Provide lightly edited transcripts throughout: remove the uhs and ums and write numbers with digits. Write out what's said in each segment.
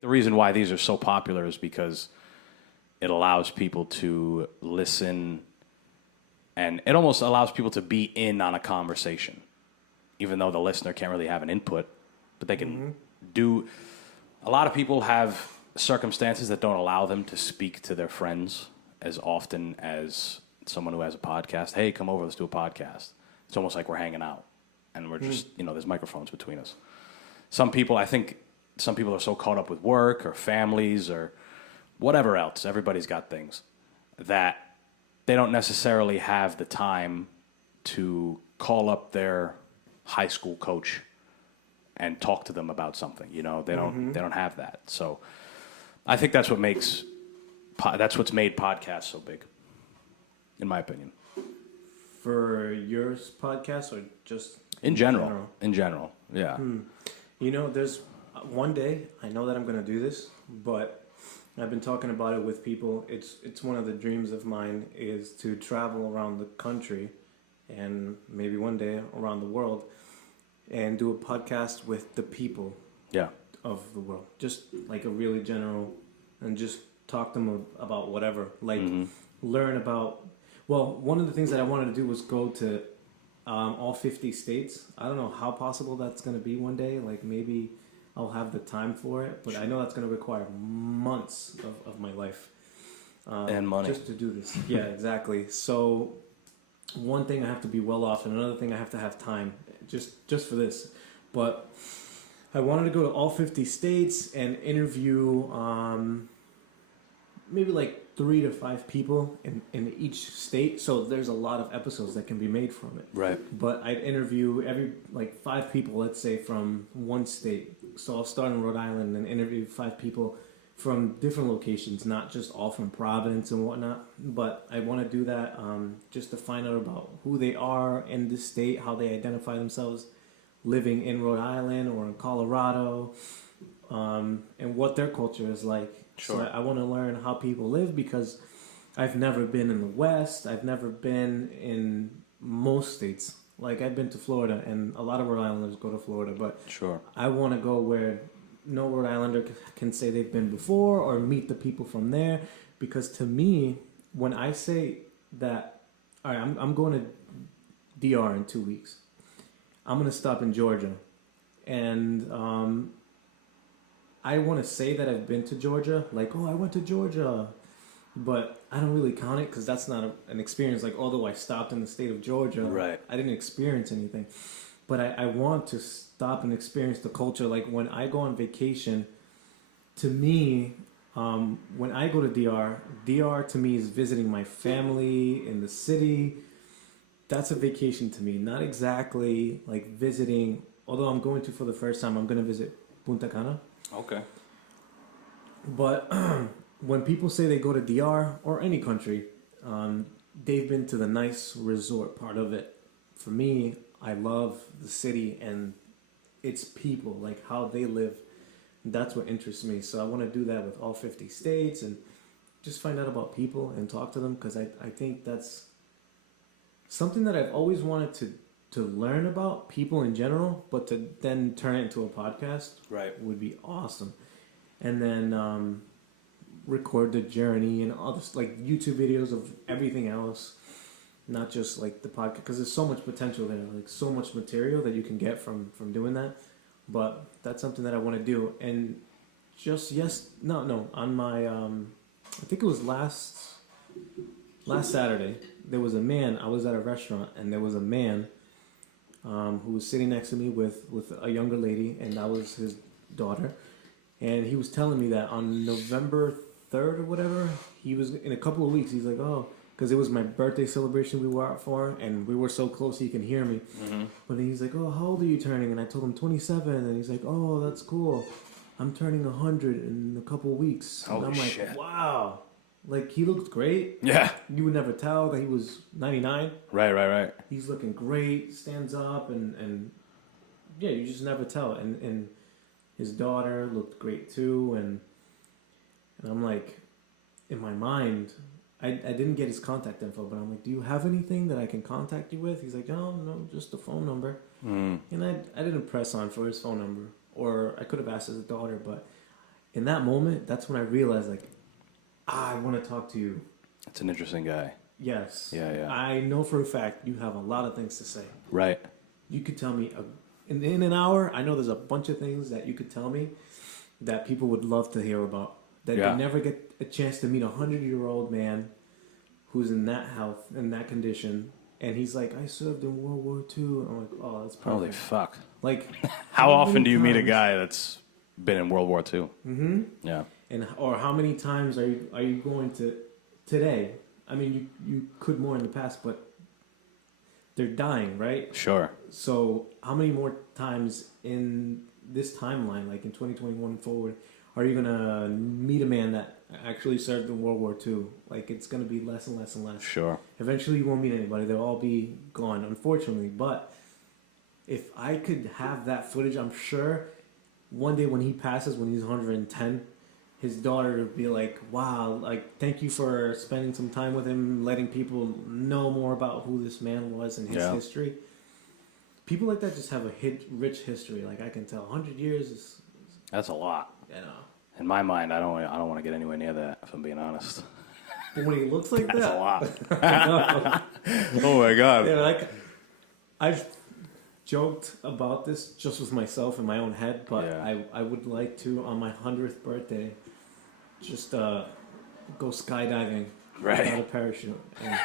the reason why these are so popular is because it allows people to listen, and it almost allows people to be in on a conversation, even though the listener can't really have an input, but they can do. A lot of people have circumstances that don't allow them to speak to their friends as often as someone who has a podcast. Hey, come over, let's do a podcast. It's almost like we're hanging out, and we're just, there's microphones between us. Some people are so caught up with work or families or whatever else. Everybody's got things that they don't necessarily have the time to call up their high school coach and talk to them about something. They don't have that. So I think that's what's made podcasts so big, in my opinion. For your podcast or just in general? In general, yeah. There's one day I know that I'm going to do this, but I've been talking about it with people. It's one of the dreams of mine is to travel around the country and maybe one day around the world and do a podcast with the people of the world. Just like a really general, and just talk to them about whatever. Like learn about, one of the things that I wanted to do was go to all 50 states. I don't know how possible that's going to be one day. Like maybe I'll have the time for it, but I know that's going to require months of my life. And money. Just to do this. Yeah, exactly. So one thing I have to be well off, and another thing I have to have time just for this. But I wanted to go to all 50 states and interview maybe like 3 to 5 people in each state. So there's a lot of episodes that can be made from it. Right. But I'd interview 5 people, let's say, from one state. So I'll start in Rhode Island and interview 5 people from different locations, not just all from Providence and whatnot. But I want to do that just to find out about who they are in this state, how they identify themselves living in Rhode Island or in Colorado, and what their culture is like. Sure. So I want to learn how people live because I've never been in the West. I've never been in most states. Like I've been to Florida, and a lot of Rhode Islanders go to Florida, but sure, I want to go where no Rhode Islander can say they've been before or meet the people from there. Because to me, when I say that, all right, I'm going to DR in 2 weeks. I'm going to stop in Georgia, and I want to say that I've been to Georgia, like, I went to Georgia, but I don't really count it because that's not an experience. Like, although I stopped in the state of Georgia, right, I didn't experience anything. But I want to stop and experience the culture. Like, when I go on vacation, to me, when I go to DR to me is visiting my family in the city. That's a vacation to me. Not exactly like visiting, although I'm going to for the first time, I'm going to visit Punta Cana. Okay. But when people say they go to DR or any country, they've been to the nice resort part of it. For me, I love the city and its people, like how they live. That's what interests me. So I want to do that with all 50 states and just find out about people and talk to them because I think that's something that I've always wanted to learn about people in general, but to then turn it into a podcast would be awesome. And then record the journey and all this, like YouTube videos of everything else, not just like the podcast, because there's so much potential there, like so much material that you can get from doing that. But that's something that I want to do. And just on my I think it was last Saturday, there was a man. I was at a restaurant and there was a man who was sitting next to me with a younger lady, and that was his daughter. And he was telling me that on November 3rd or whatever, he was in a couple of weeks. He's like, because it was my birthday celebration we were out for, and we were so close he can hear me. Mm-hmm. But he's like, how old are you turning? And I told him 27, and he's like, that's cool. I'm turning 100 in a couple of weeks. Holy and I'm like, shit. Wow. Like, he looked great. Yeah. You would never tell that he was 99. Right. He's looking great, stands up, and yeah, you just never tell. And his daughter looked great too, and I'm like, in my mind, I didn't get his contact info, but I'm like, do you have anything that I can contact you with? He's like, no, just the phone number. And I didn't press on for his phone number, or I could have asked his daughter, but in that moment, that's when I realized, like, I want to talk to you. It's an interesting guy. Yes. Yeah. I know for a fact you have a lot of things to say. Right. You could tell me in an hour. I know there's a bunch of things that you could tell me that people would love to hear about. That they never get a chance to meet 100-year-old man who's in that health, in that condition, and he's like, I served in World War II. I'm like, oh, that's perfect. Holy fuck. Like, How often do you meet a guy that's been in World War II? Mm-hmm. Yeah. And or how many times are you going to today? I mean, you could more in the past, but they're dying, right? Sure. So how many more times in this timeline, like in 2021 forward, are you gonna meet a man that actually served in World War II? Like, it's gonna be less and less and less. Sure. Eventually, you won't meet anybody. They'll all be gone, unfortunately. But if I could have that footage, I'm sure one day when he passes, when he's 110, his daughter would be like, wow, like, thank you for spending some time with him, letting people know more about who this man was and his history. People like that just have a rich history. Like, I can tell 100 years is... That's a lot. You know. In my mind, I don't want to get anywhere near that, if I'm being honest. But when he looks like That's that... a lot. Oh, my God. Yeah, like, I've joked about this just with myself in my own head, but I would like to, on my 100th birthday, just go skydiving without a parachute. And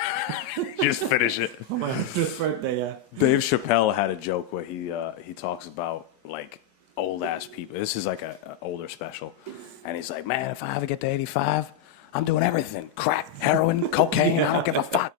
Just finish it. on my 100th birthday, yeah. Dave Chappelle had a joke where he talks about, like, old ass people. This is like a older special, and he's like, man, if I ever get to 85, I'm doing everything: crack, heroin, cocaine. I don't give a fuck.